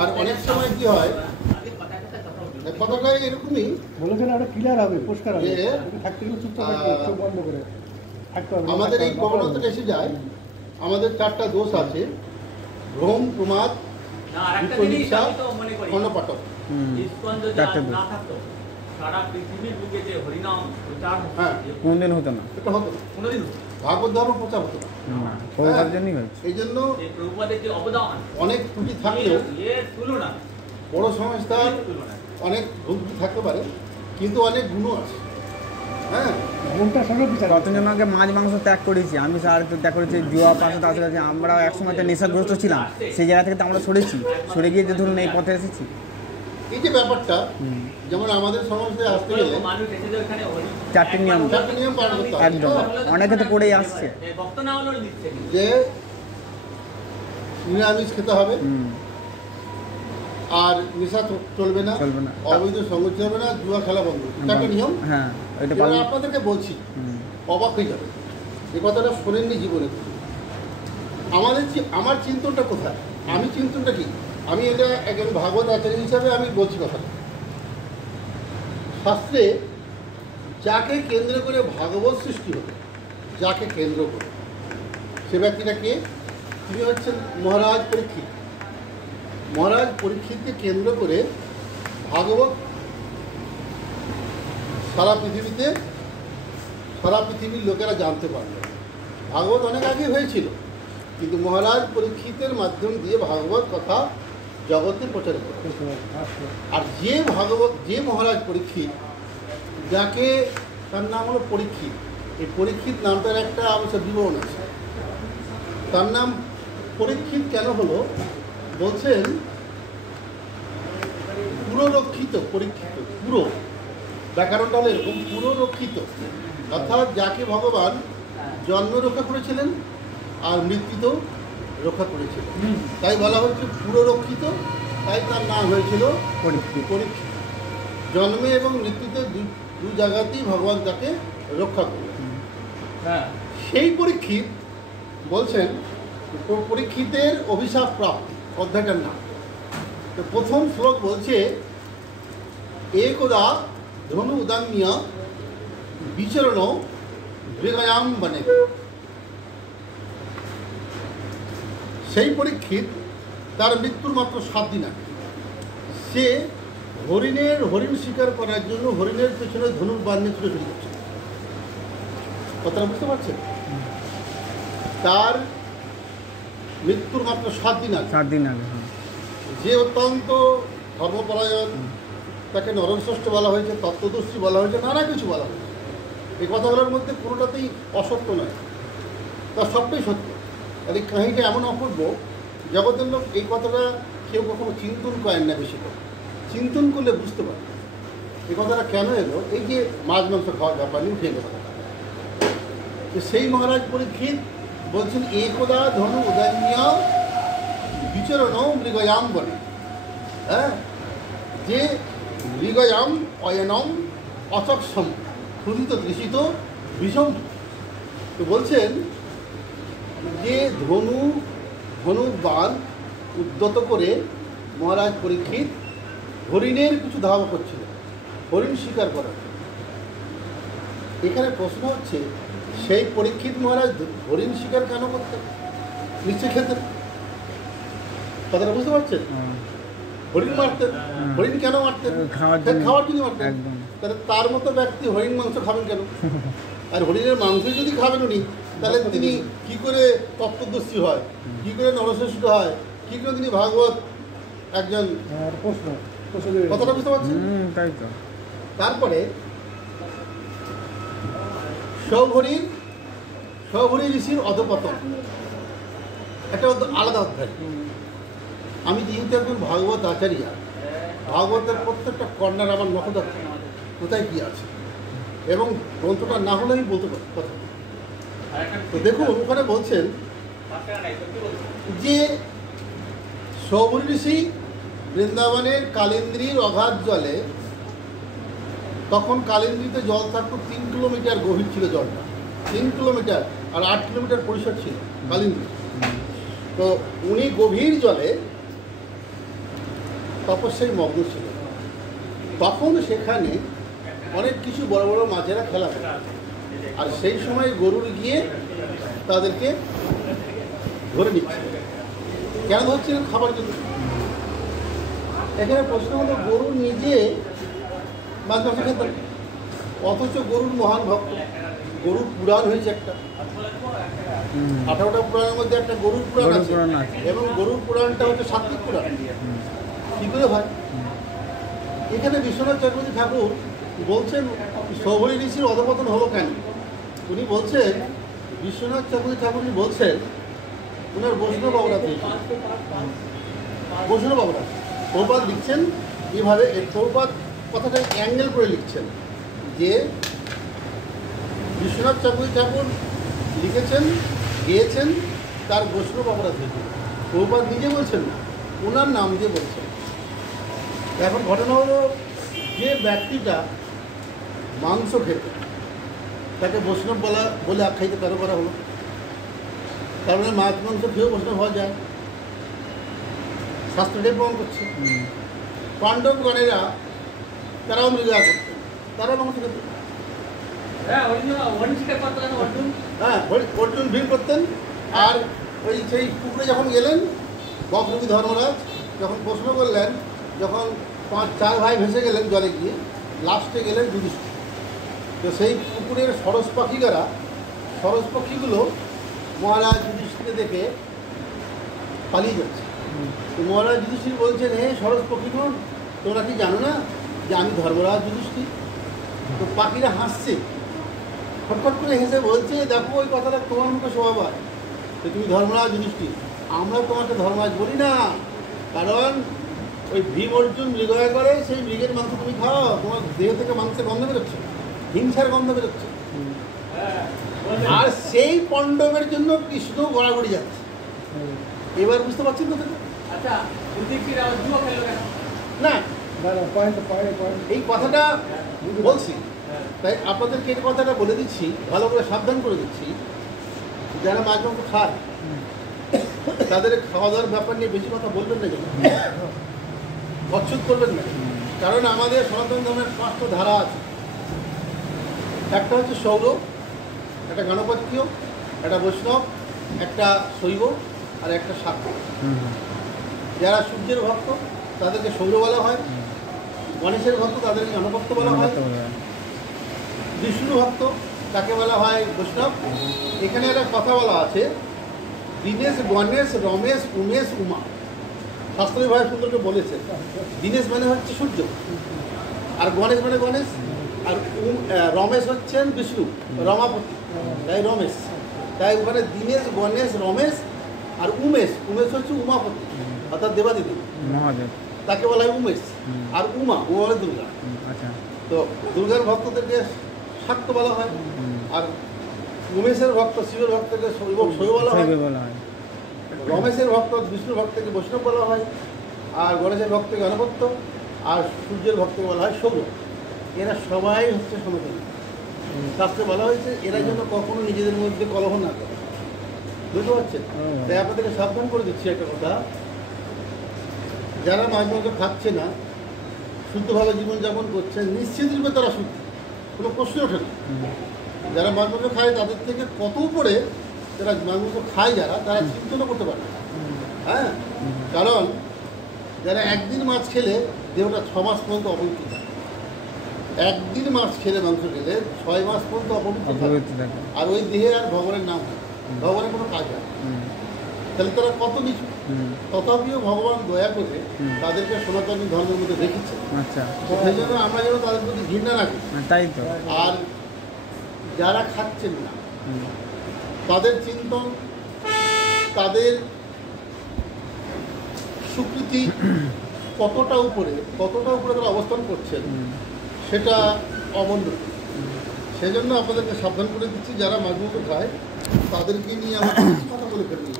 আর অনেক সময় কি হয় কথাটা এরকমই বলেছেন আরো ক্লিয়ার হবে, পরিষ্কার হবে, থাকতে গেলে চুপচাপ চোখ বন্ধ করে থাকতে হবে। আমাদের এই প্রবণতাটা এসে যায়, আমাদের 4টা দোষ আছে: ভ্রম, প্রমাদ, বিপরীতশা, অনপাঠক। সারা পৃথিবীর বুকে যে হরিনাম প্রচার কোনদিন হতো না, এটা হতো না, কোনদিন ভাগবত ধর্ম প্রচার হতো না। এই জন্য প্রভুপাদের যে অবদান অনেক ত্রুটি থাকলেও এর তুলনা বড় সংস্থার অনেক ভুল থাকতে পারে, কিন্তু অনেক গুণও আছে। হ্যাঁ, কতজনকে মাছ মাংস ত্যাগ করেছি, আমি আর ত্যাগ করেছি, জুয়া পাশে আছে। আমরা একসময় একটা নেশাগ্রস্ত ছিলাম, সেই জায়গা থেকে তো আমরা সরে গিয়ে যে ধরুন এই পথে এসেছি। এই যে ব্যাপারটা, যেমন আমাদের সমাজে আসতে গেলে 4টি নিয়ম পালন করতে হবে। একদম, অনেকে তো করেই আসছে যে নিরামিষ খেতে হবে, আর নেশা চলবে না, অবৈধ সঙ্গ চলবে না, জুয়া খেলা বন্ধ, একটা নিয়ম। হ্যাঁ, আপনাদেরকে বলছি, অবাক হয়ে যাবে, এই কথাটা শোনেননি জীবনে। আমার চিন্তনটা কোথায়, আমি চিন্তনটা কি, আমি এটা একজন ভাগবত আচার্য হিসাবে আমি বলছি কথাটা। শাস্ত্রে যাকে কেন্দ্র করে ভাগবত সৃষ্টি হলো, যাকে কেন্দ্র করে, সে ব্যক্তিটা কে? তিনি হচ্ছেন মহারাজ পরীক্ষিত। মহারাজ পরীক্ষিতকে কেন্দ্র করে ভাগবত সারা পৃথিবীর লোকেরা জানতে পারল। ভাগবত অনেক আগে হয়েছিল, কিন্তু মহারাজ পরীক্ষিতের মাধ্যম দিয়ে ভাগবত কথা জগতে প্রচারিত। আর যে মহারাজ পরীক্ষিত, যাকে তার নাম হলো পরীক্ষিত, এই পরীক্ষিত নামটার একটা অবশ্য বিবরণ আছে। তার নাম পরীক্ষিত কেন হলো বলছেন, পুররক্ষিত পরীক্ষিত, পুরো ব্যাকরণটা হলো এরকম, পুররক্ষিত, অর্থাৎ যাকে ভগবান জন্ম রক্ষা করেছিলেন আর মৃত্যুতেও রক্ষা করেছিলেন, তাই বলা হচ্ছে পুররক্ষিত, তাই তার নাম হয়েছিল পরীক্ষিত। জন্মে এবং মৃত্যুতে দু জায়গাতেই ভগবান তাকে রক্ষা করলেন। সেই পরীক্ষিত বলছেন, পরীক্ষিতের অভিশাপ প্রাপ্তি অধ্যায়টার নাম। তো প্রথম শ্লোক বলছে, একদা ধনু উদাম্য বিচরণ মৃগয়াম বনে। সেই পরীক্ষিত, তার মৃত্যুর মাত্র 7 দিন আগে সে হরিণ শিকার করার জন্য হরিণের পেছনে ধনুর বান নিয়ে ছুটে যাচ্ছে। কথাটা বুঝতে পারছেন? তার মৃত্যুর মাত্র 7 দিন আগে যে অত্যন্ত ধর্মপরায়ণ, তাকে নরশ্রেষ্ঠ বলা হয়েছে, তত্ত্বদর্শী বলা হয়েছে, নানা কিছু বলা হয়েছে। এই কথাগুলোর মধ্যে কোনোটাতেই অসত্য নয়, তার সবটাই সত্য। আর এই কাহিনীটা এমন অপূর্ব, জগতের লোক এই কথাটা কেউ কখনো চিন্তন করেন না, বেশি করে চিন্তন করলে বুঝতে পারে এই কথাটা কেন এলো। এই যে মাছ মাংস খাওয়ার ব্যাপার নিয়ে উঠে এলো কথাটা, যে সেই মহারাজ পরীক্ষিত বলছেন, একদা ধনু উদান্য বিচরণ মৃগয়াম বনে। হ্যাঁ, যে মৃগয়াম অয়নম অচক্ষম ক্ষুধিত তৃষিত বিষম। তো বলছেন যে ধনু বাণ উদ্যত করে মহারাজ পরীক্ষিত হরিণের কিছু ধাওয়া করছিল, হরিণ শিকার করার। এখানে প্রশ্ন হচ্ছে, সেই পরীক্ষিত মহারাজ হরিণ শিকার কেন করতেন? নিশ্চয় খেতেন। কথাটা বুঝতে পারছেন? হরিণ মারতেন। হরিণ কেন মারতেন? খাওয়ার জন্য মারতেন। তাহলে তার মতো ব্যক্তি হরিণ মাংস খাবেন কেন? আর হরিণের মাংস যদি খাবেন উনি, তাহলে তিনি কি করে তত্ত্বদর্শী হয়, কি করে নরশ্রেষ্ঠ হয়, কি করে তিনি ভাগবত একজন? কথাটা বুঝতে পারছেন? তারপরে সৌভরী ঋষির অধপতন, একটা আলাদা অধ্যায়। আমি যেহেতু একজন ভাগবত আচার্য, ভাগবতের প্রত্যেকটা কর্নার আমার নখদা কোথায় কী আছে, এবং গ্রন্থটা না হলে আমি বলতে পারি কথা। তো দেখুন, ওখানে বলছেন যে সৌভরী ঋষি বৃন্দাবনের কালিন্দ্রীর অগাধ জলে, তখন কালিন্দ্রীতে জল থাকতো 3 কিলোমিটার গভীর ছিল জলটা, 3 কিলোমিটার, আর 8 কিলোমিটার পরিসর ছিল কালিন্দ্রী। তো উনি গভীর জলে তপস্যায় মগ্ন ছিল। তখন সেখানে অনেক কিছু বড় বড় মাছেরা খেলা করে, আর সেই সময় গরুর গিয়ে তাদেরকে ধরে নিচ্ছে। কেন ধরছিলেন? খাবার জন্য। এখানে প্রশ্ন হলো, গরু নিজে মাছ মাংস খেতেন, অথচ গরুর মহান ভক্ত। গরুর পুরাণ হয়েছে একটা, 18টা পুরাণের মধ্যে একটা গরুর পুরাণ আছে, এবং গরুর পুরাণটা হচ্ছে সাত্বিক পুরাণ। কি করে হয়? এখানে বিশ্বনাথ চক্রবর্তী ঠাকুর বলছেন সৌভরী ঋষির অধপতন হলো কেন। উনি বলছেন, বিশ্বনাথ চক্রবর্তী ঠাকুর বলছেন ওনার বৈষ্ণব অবরাধ হয়েছে। বৈষ্ণব অবরাধ প্রপাত লিখছেন এভাবে, প্রপাত কথাটা অ্যাঙ্গেল করে লিখছেন যে বিশ্বনাথ চক্রবর্তী ঠাকুর লিখেছেন, গেয়েছেন, তার বৈষ্ণব অপরাধ হয়েছে। প্রভুপাদ নিজে বলছেন না, ওনার নাম দিয়ে বলছেন। এখন ঘটনা হলো, যে ব্যক্তিটা মাংস খেত তাকে বৈষ্ণব বলে আখ্যায়িত কেন করা হলো? তার মানে মাছ মাংস খেয়েও বৈষ্ণব হওয়া যায়, শাস্ত্রটাই প্রমাণ করছে। পাণ্ডবগণেরা তারাও মৃগয়া করতেন, তারাও মাংস খেতেন। হ্যাঁ, অর্জুন ভিড় করতেন। আর ওই সেই পুকুরে যখন গেলেন, বকরবী ধর্মরাজ যখন প্রশ্ন করলেন, যখন 4 ভাই ভেসে গেলেন জলে গিয়ে, লাস্টে গেলেন যুধিষ্ঠির। তো সেই পুকুরের সরস পাখিগুলো মহারাজ যুধিষ্ঠিরকে দেখে পালিয়ে যাচ্ছে। তো মহারাজ যুধিষ্ঠির বলছেন, হে সরস পাখিগণ, তোমরা কি জানো না যে আমি ধর্মরাজ যুধিষ্ঠির? তো পাখিরা হাসছে, ফটফট করে হেসে বলছে, দেখো ওই কথাটা তোমার মুখে শোভা পায় যে তুমি ধর্মরাজ যুধিষ্ঠির। আমরা তোমাকে ধর্মরাজ বলি না, কারণ ওই ভীম অর্জুন মৃগয়া করে, সেই মৃগের মাংস তুমি খাও, তোমার দেহ থেকে মাংসের গন্ধ বেরোচ্ছে, হিংসার গন্ধ বেরোচ্ছে। আর সেই পণ্ডবের জন্য কৃষ্ণ গড়াগড়ি যাচ্ছে। এবার বুঝতে পারছেন তো? আচ্ছা, যুধিষ্ঠির আবার জুয়া খেললো কেন? না, পয়েন্ট এই কথাটা বলছি, তাই আপনাদেরকে এই কথাটা বলে দিচ্ছি, ভালো করে সাবধান করে দিচ্ছি। যারা মাছ মাংস খায় তাদের খাওয়া দাওয়ার ব্যাপার নিয়ে বেশি কথা বলবেন না, যেন অচ্ছুত করবেন না। কারণ আমাদের সনাতন ধর্মের 5টা ধারা আছে। একটা হচ্ছে সৌর, একটা গণপতীয়, একটা বৈষ্ণব, একটা শৈব, আর একটা শাক্ত। যারা সূর্যের ভক্ত তাদেরকে সৌর বলা হয়, গণেশের ভক্ত তাদেরকে গণভক্ত বলা হয়, বিষ্ণু ভক্ত তাকে বলা হয় বৈষ্ণব। এখানে একটা কথা বলা আছে, দীনেশ, গণেশ, রমেশ, উমেশ, উমা। শাস্ত্রী ভাই সুন্দরকে বলেছে, দীনেশ মানে হচ্ছে সূর্য, আর গণেশ মানে গণেশ, আর রমেশ হচ্ছেন বিষ্ণু, রমাপতি, তাই রমেশ। তাই ওখানে দীনেশ, গণেশ, রমেশ, আর উমেশ হচ্ছে উমাপতি, অর্থাৎ দেবাদিদেব মহাদেব, তাকে বলা হয় উমেশ। আর উমা বলে দুর্গা। তো দুর্গার ভক্তদেরকে শাক্ত বলা হয়, আর উমেশের ভক্ত শিবের ভক্তকে শৈব বলা হয়, রমেশের ভক্ত বিষ্ণুর ভক্তকে বৈষ্ণব বলা হয়, আর গণেশের ভক্তকে গণভক্ত, আর সূর্যের ভক্তকে বলা হয় সৌর। এরা সবাই হচ্ছে সনাতনী। শাস্ত্রে বলা হয়েছে এরা যেন কখনো নিজেদের মধ্যে কলহ না করে। বুঝতে পারছেন? তাই আপনাদেরকে সাবধান করে দিচ্ছি একটা কথা, যারা মাছ মাংস খাচ্ছে না, শুদ্ধভাবে জীবনযাপন করছেন, নিশ্চিত রূপে তারা শুদ্ধ, কোনো প্রশ্ন ওঠে না। যারা মাছ মাংস খায় তাদের থেকে কত উপরে যারা মাছ মাংস খায়, যারা তারা চিন্তনও করতে পারে না। হ্যাঁ, কারণ যারা একদিন মাছ খেলে দেহটা 6 মাস পর্যন্ত অপবিত্র থাকে, একদিন মাছ খেলে মাংস খেলে 6 মাস পর্যন্ত অপবিত্র থাকে, আর ওই দেহে আর ভগবানের নাম হয়, ভগবানের কোনো কাজ হয়। তাহলে তারা কত নিচু। তথাপিও ভগবান দয়া করে তাদেরকে সনাতনী ধর্মের মধ্যে রেখেছে। সেই জন্য আমরা যেন তাদের প্রতি ঘৃণা রাখি। তাই তো। আর যারা খাচ্ছেন না তাদের চিন্তন, তাদের স্বীকৃতি কতটা উপরে তারা অবস্থান করছেন, সেটা অমূল্য। সেই জন্য আপনাদেরকে সাবধান করে দিচ্ছি, যারা মাছ মাংস খায় তাদেরকে নিয়ে আমরা কথা বলে ফেলি।